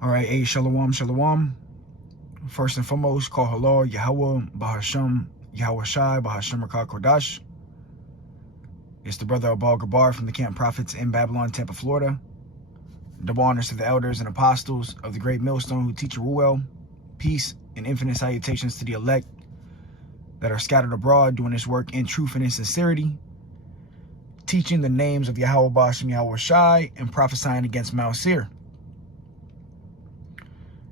All right, hey, shalom, shalom. First and foremost, call halal, Yahweh, Bahasham, Yahweh Shai, Bahasham Rakah Kodash. It's the brother Abal Gabar from the Camp Prophets in Babylon, Tampa, Florida. Double honors to the elders and apostles of the great millstone who teach Ruel. Peace and infinite salutations to the elect that are scattered abroad doing this work in truth and in sincerity, teaching the names of Yahweh Bahasham, Yahweh Shai, and prophesying against Mount Seir.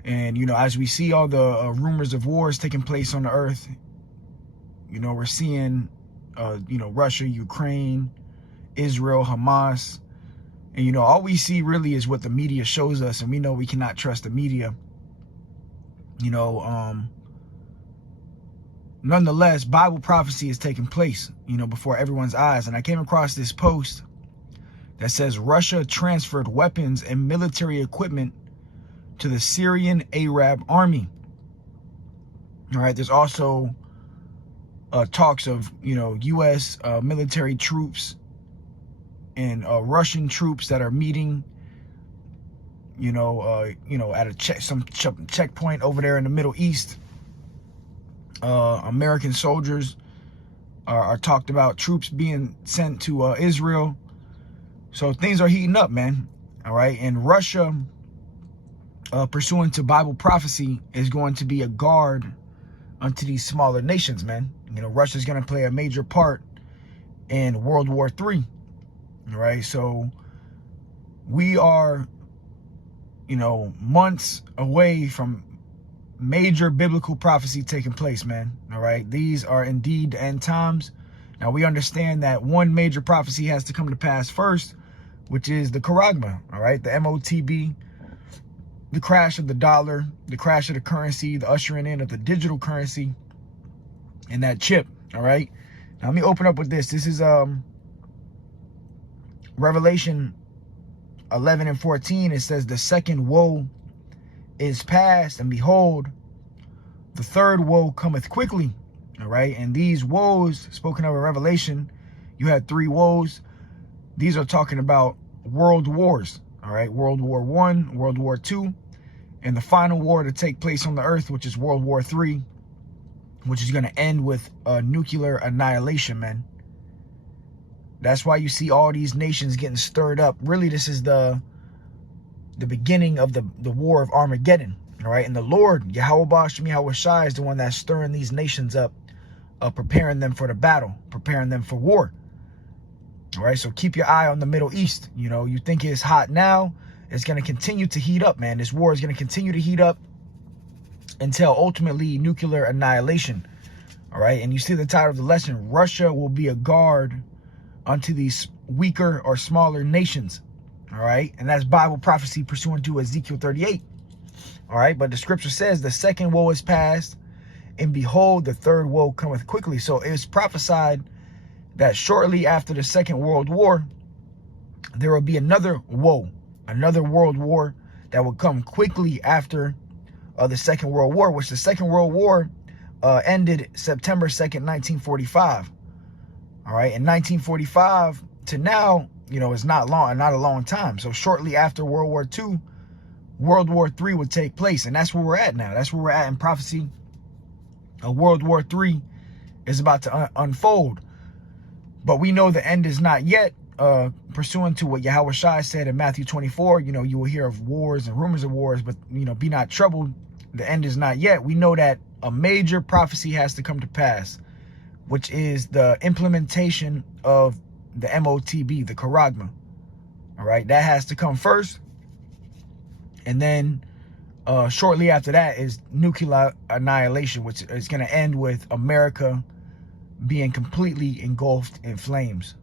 And, as we see all the rumors of wars taking place on the earth, we're seeing, Russia, Ukraine, Israel, Hamas. And, all we see really is what the media shows us. And we know we cannot trust the media. Nonetheless, Bible prophecy is taking place, before everyone's eyes. And I came across this post that says Russia transferred weapons and military equipment to the Syrian Arab army. All right, there's also talks of, U.S. Military troops and Russian troops that are meeting, at some checkpoint over there in the Middle East. American soldiers are talked about, troops being sent to Israel. So things are heating up, man. All right, and Russia, pursuant to Bible prophecy, is going to be a guard unto these smaller nations, man. Russia's going to play a major part in World War III. All right, so we are, months away from major biblical prophecy taking place, man. All right, these are indeed the end times. Now, we understand that one major prophecy has to come to pass first, which is the Charagma, all right, the MOTB, the crash of the dollar, the crash of the currency, the ushering in of the digital currency, and that chip, all right? Now, let me open up with this. This is Revelation 11 and 14. It says, the second woe is past, and behold, the third woe cometh quickly, all right? And these woes, spoken of in Revelation, you had three woes. These are talking about world wars, all right? World War I, World War II, and the final war to take place on the earth, which is World War III, which is going to end with nuclear annihilation, man. That's why you see all these nations getting stirred up. Really, this is the beginning of the war of Armageddon, all right? And the Lord, Yahweh Bahasham, Yahweh Shai, is the one that's stirring these nations up, preparing them for the battle, preparing them for war. All right, so keep your eye on the Middle East. You think it's hot now, it's going to continue to heat up, man. This war is going to continue to heat up until ultimately nuclear annihilation. All right, and you see the title of the lesson, Russia will be a guard unto these weaker or smaller nations. All right, and that's Bible prophecy pursuant to Ezekiel 38. All right, but the scripture says the second woe is past, and behold, the third woe cometh quickly. So it's prophesied that shortly after the Second World War, there will be another woe, another world war that will come quickly after the Second World War, which the Second World War ended September 2nd, 1945. All right, in 1945 to now, it's not a long time. So shortly after World War II, World War III would take place. And that's where we're at now. That's where we're at in prophecy. World War III is about to unfold. But we know the end is not yet, pursuant to what Yahweh Shai said in Matthew 24. You will hear of wars and rumors of wars, but, be not troubled. The end is not yet. We know that a major prophecy has to come to pass, which is the implementation of the MOTB, the Charagma. All right, that has to come first. And then shortly after that is nuclear annihilation, which is going to end with America being completely engulfed in flames.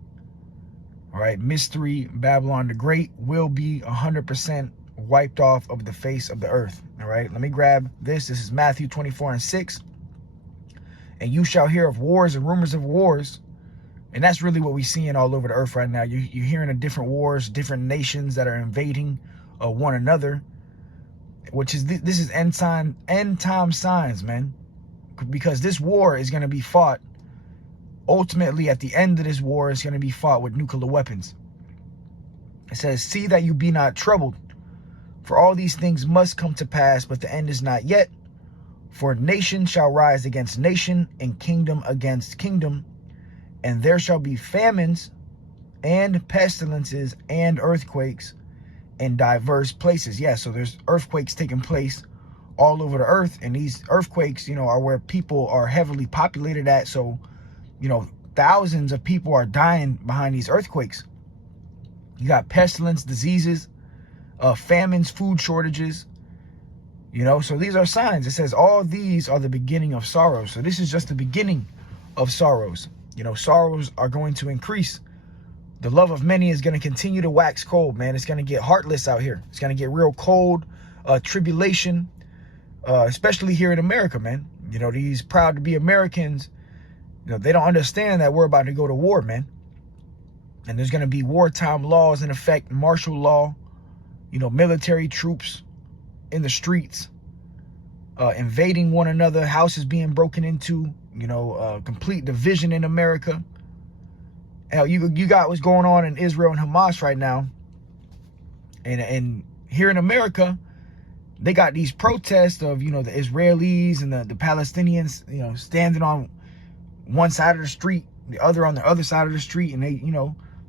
All right, Mystery Babylon the Great will be 100% wiped off of the face of the earth. All right, let me grab this. This is Matthew 24 and 6. And you shall hear of wars and rumors of wars. And that's really what we're seeing all over the earth right now. You're hearing of different wars, different nations that are invading one another, which is this is end time signs, man. Because this war is going to be fought. Ultimately, at the end of this war, it's going to be fought with nuclear weapons. It says, see that you be not troubled. For all these things must come to pass, but the end is not yet. For nation shall rise against nation, and kingdom against kingdom, and there shall be famines and pestilences and earthquakes in diverse places. Yeah, so there's earthquakes taking place all over the earth, and these earthquakes, are where people are heavily populated at. So, thousands of people are dying behind these earthquakes. You got pestilence, diseases, famines, food shortages, so these are signs. It says all these are the beginning of sorrows. So this is just the beginning of sorrows. Sorrows are going to increase. The love of many is going to continue to wax cold, man. It's going to get heartless out here. It's going to get real cold, tribulation, especially here in America, man. These proud to be Americans, they don't understand that we're about to go to war, man. And there's going to be wartime laws in effect, martial law, military troops in the streets, invading one another, houses being broken into, complete division in America. Hell, you got what's going on in Israel and Hamas right now. And here in America, they got these protests of, the Israelis and the Palestinians, standing on one side of the street, the other on the other side of the street. And they,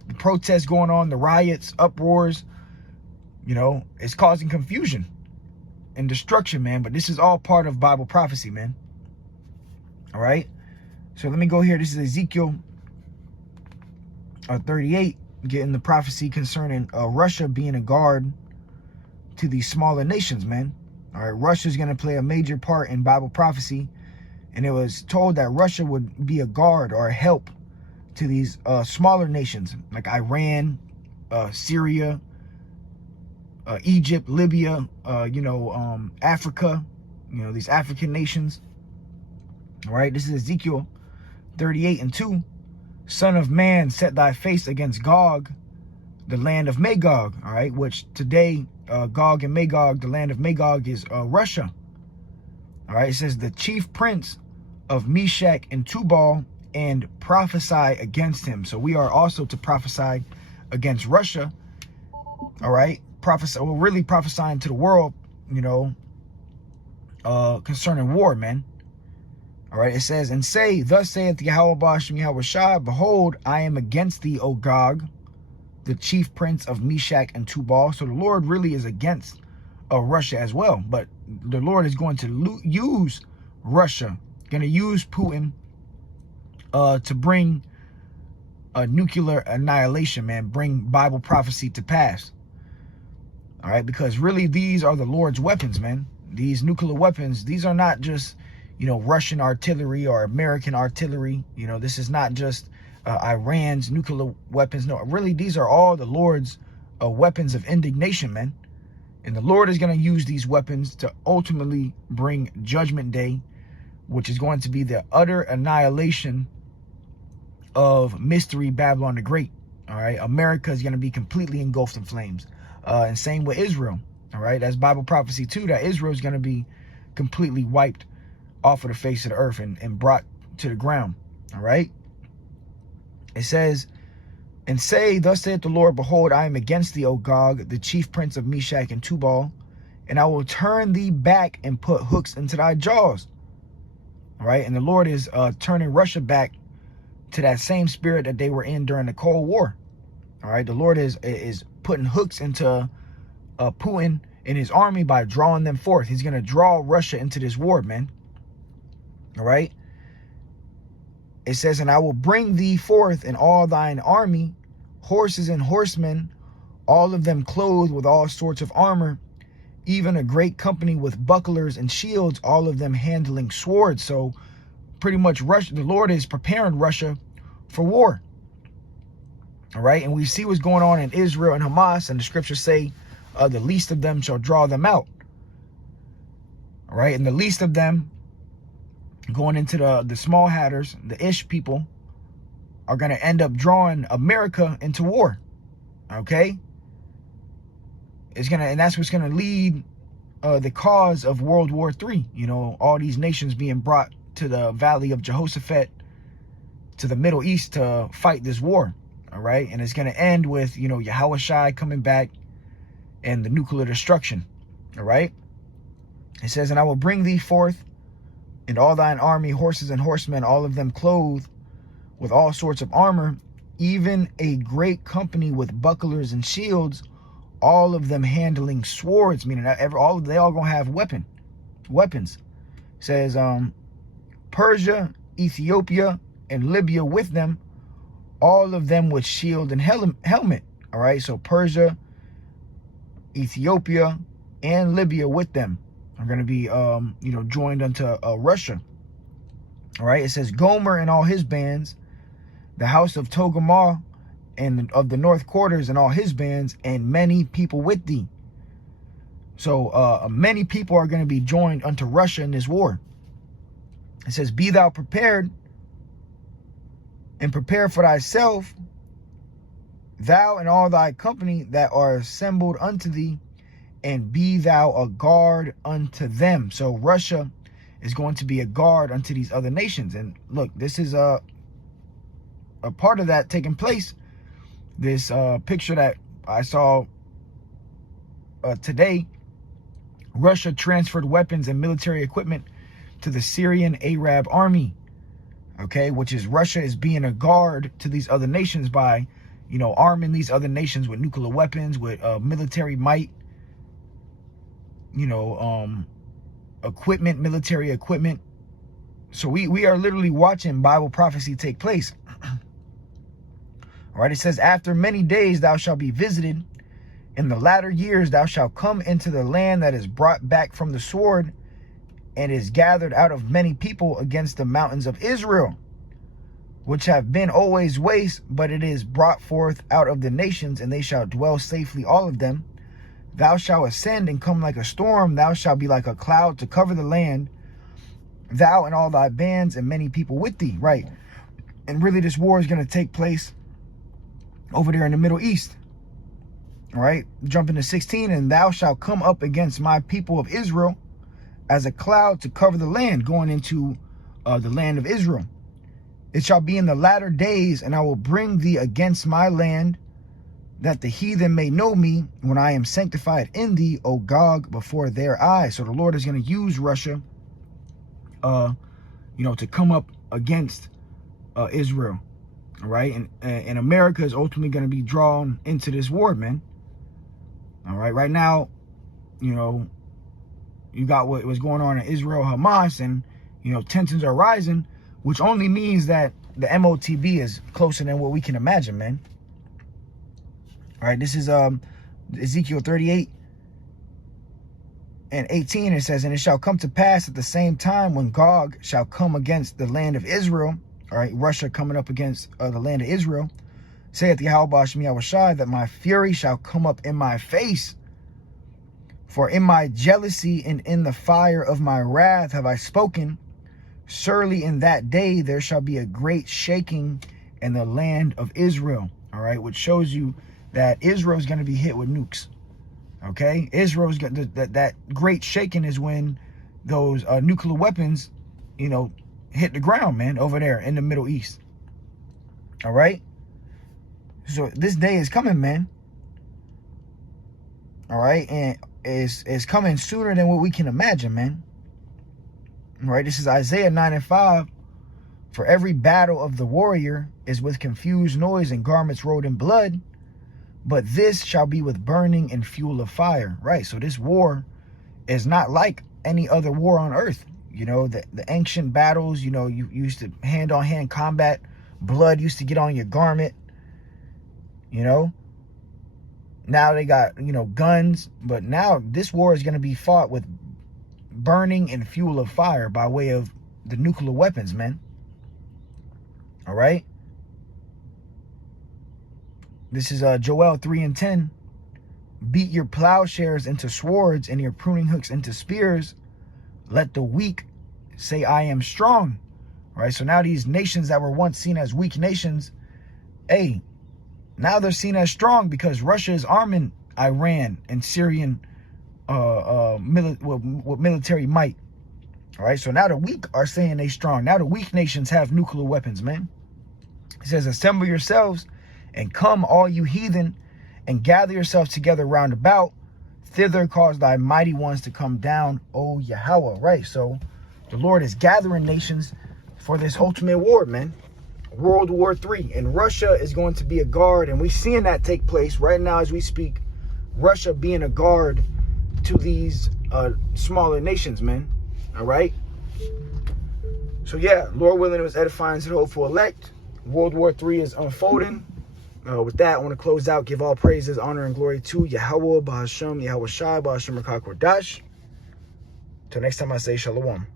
the protests going on, the riots, uproars, it's causing confusion and destruction, man. But this is all part of Bible prophecy, man. All right. So let me go here. This is Ezekiel 38, getting the prophecy concerning Russia being a guard to these smaller nations, man. All right. Russia's going to play a major part in Bible prophecy. And it was told that Russia would be a guard or a help to these smaller nations like Iran, Syria, Egypt, Libya, Africa, these African nations. All right, this is Ezekiel 38:2. Son of man, set thy face against Gog, the land of Magog. All right, which today, Gog and Magog, the land of Magog is Russia. All right, it says the chief prince of Meshach and Tubal, and prophesy against him. So we are also to prophesy against Russia. All right. We're really prophesying to the world, concerning war, man. All right. It says, and say, thus saith Yahweh Bashem Yahweh Shah, behold, I am against thee, O Gog, the chief prince of Meshach and Tubal. So the Lord really is against Russia as well. But the Lord is going to use Russia, going to use Putin to bring a nuclear annihilation, man, bring Bible prophecy to pass. All right, because really these are the Lord's weapons, man. These nuclear weapons, these are not just, Russian artillery or American artillery. This is not just Iran's nuclear weapons. No, really, these are all the Lord's weapons of indignation, man. And the Lord is going to use these weapons to ultimately bring Judgment Day, which is going to be the utter annihilation of Mystery Babylon the Great. All right, America is going to be completely engulfed in flames, and same with Israel. All right, that's Bible prophecy too, that Israel is going to be completely wiped off of the face of the earth and brought to the ground. All right, it says, and say, thus saith the Lord, behold, I am against thee, O Gog, the chief prince of Meshach and Tubal, and I will turn thee back and put hooks into thy jaws. All right, and the Lord is turning Russia back to that same spirit that they were in during the Cold War. All right, the Lord is putting hooks into Putin and his army by drawing them forth. He's going to draw Russia into this war, man. All right. It says, and I will bring thee forth in all thine army, horses and horsemen, all of them clothed with all sorts of armor, even a great company with bucklers and shields, all of them handling swords. So pretty much Russia, the Lord is preparing Russia for war. All right. And we see what's going on in Israel and Hamas, and the scriptures say the least of them shall draw them out. All right. And the least of them, going into the small hatters, the Ish people, are going to end up drawing America into war. Okay. And that's what's going to lead the cause of World War III. All these nations being brought to the Valley of Jehoshaphat, to the Middle East, to fight this war. All right. And it's going to end with, Yahushua coming back and the nuclear destruction. All right. It says, and I will bring thee forth, and all thine army, horses and horsemen, all of them clothed with all sorts of armor, even a great company with bucklers and shields, all of them handling swords, meaning that they all gonna have weapons. It says, Persia, Ethiopia, and Libya with them, all of them with shield and helmet. All right, so Persia, Ethiopia, and Libya with them are going to be, joined unto Russia. All right, it says Gomer and all his bands, the house of Togarmah and of the north quarters and all his bands, and many people with thee. So many people are going to be joined unto Russia in this war. It says, be thou prepared, and prepare for thyself, thou and all thy company that are assembled unto thee, and be thou a guard unto them. So Russia is going to be a guard unto these other nations. And look, this is a part of that taking place. This picture that I saw today, Russia transferred weapons and military equipment to the Syrian Arab army. Okay, which is Russia is being a guard to these other nations by, arming these other nations with nuclear weapons, with military might, equipment, military equipment. So we are literally watching Bible prophecy take place. All right, it says, after many days thou shalt be visited. In the latter years thou shalt come into the land that is brought back from the sword, and is gathered out of many people against the mountains of Israel, which have been always waste, but it is brought forth out of the nations, and they shall dwell safely, all of them. Thou shalt ascend and come like a storm, thou shalt be like a cloud to cover the land, thou and all thy bands and many people with thee. Right. And really this war is going to take place over there in the Middle East. All right, jumping to 16, and thou shalt come up against my people of Israel as a cloud to cover the land, going into the land of Israel. It shall be in the latter days, and I will bring thee against my land, that the heathen may know me when I am sanctified in thee, O Gog, before their eyes. So the Lord is going to use Russia, to come up against Israel. All right, and America is ultimately going to be drawn into this war, man. All right, right now, you got what was going on in Israel, Hamas, and, tensions are rising, which only means that the MOTB is closer than what we can imagine, man. All right, this is Ezekiel 38 and 18. It says, and it shall come to pass at the same time when Gog shall come against the land of Israel, all right, Russia coming up against the land of Israel, saith Yahweh Bashmi Awashai, that my fury shall come up in my face. For in my jealousy and in the fire of my wrath have I spoken. Surely in that day there shall be a great shaking in the land of Israel. All right, which shows you that Israel is going to be hit with nukes. Okay, Israel's got that great shaking is when those nuclear weapons, hit the ground, man, over there in the Middle East. All right. So this day is coming, man. All right, and it's coming sooner than what we can imagine, man. All right, this is Isaiah 9 and 5. For every battle of the warrior is with confused noise and garments rolled in blood, but this shall be with burning and fuel of fire. Right, so this war is not like any other war on earth. The ancient battles, you used to hand-on-hand combat. Blood used to get on your garment. Now they got, guns, but now this war is going to be fought with burning and fuel of fire by way of the nuclear weapons, man. All right. This is Joel 3 and 10. Beat your plowshares into swords and your pruning hooks into spears. Let the weak say, I am strong. All right. So now these nations that were once seen as weak nations, hey, now they're seen as strong because Russia is arming Iran and Syrian with military might. All right, so now the weak are saying they strong. Now the weak nations have nuclear weapons, man. It says, assemble yourselves and come, all you heathen, and gather yourselves together round about. thither cause thy mighty ones to come down, O Yahweh. Right, so the Lord is gathering nations for this ultimate war, man. World War III. And Russia is going to be a guard, and we're seeing that take place right now as we speak. Russia being a guard to these smaller nations, man. All right? So yeah, Lord willing, it was edifying to the hopeful elect. World War III is unfolding. With that, I want to close out, give all praises, honor, and glory to Yahweh, Bahashem, Yahweh Shai, Bahashem Rakak Dash. Till next time I say Shalom.